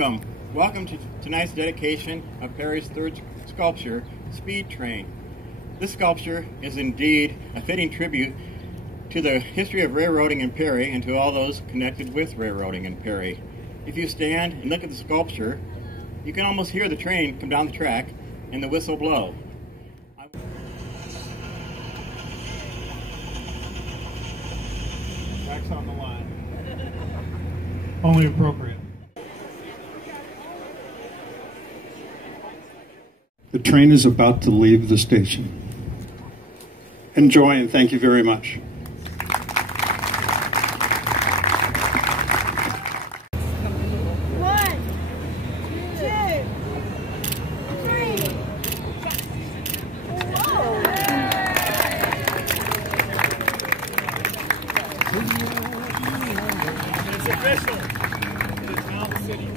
Welcome. Welcome to tonight's dedication of Perry's third sculpture, Speed Train. This sculpture is indeed a fitting tribute to the history of railroading in Perry and to all those connected with railroading in Perry. If you stand and look at the sculpture, you can almost hear the train come down the track and the whistle blow. Tracks on the line. Only appropriate. The train is about to leave the station. Enjoy and thank you very much. One, two, three. Whoa. It's official. The town city.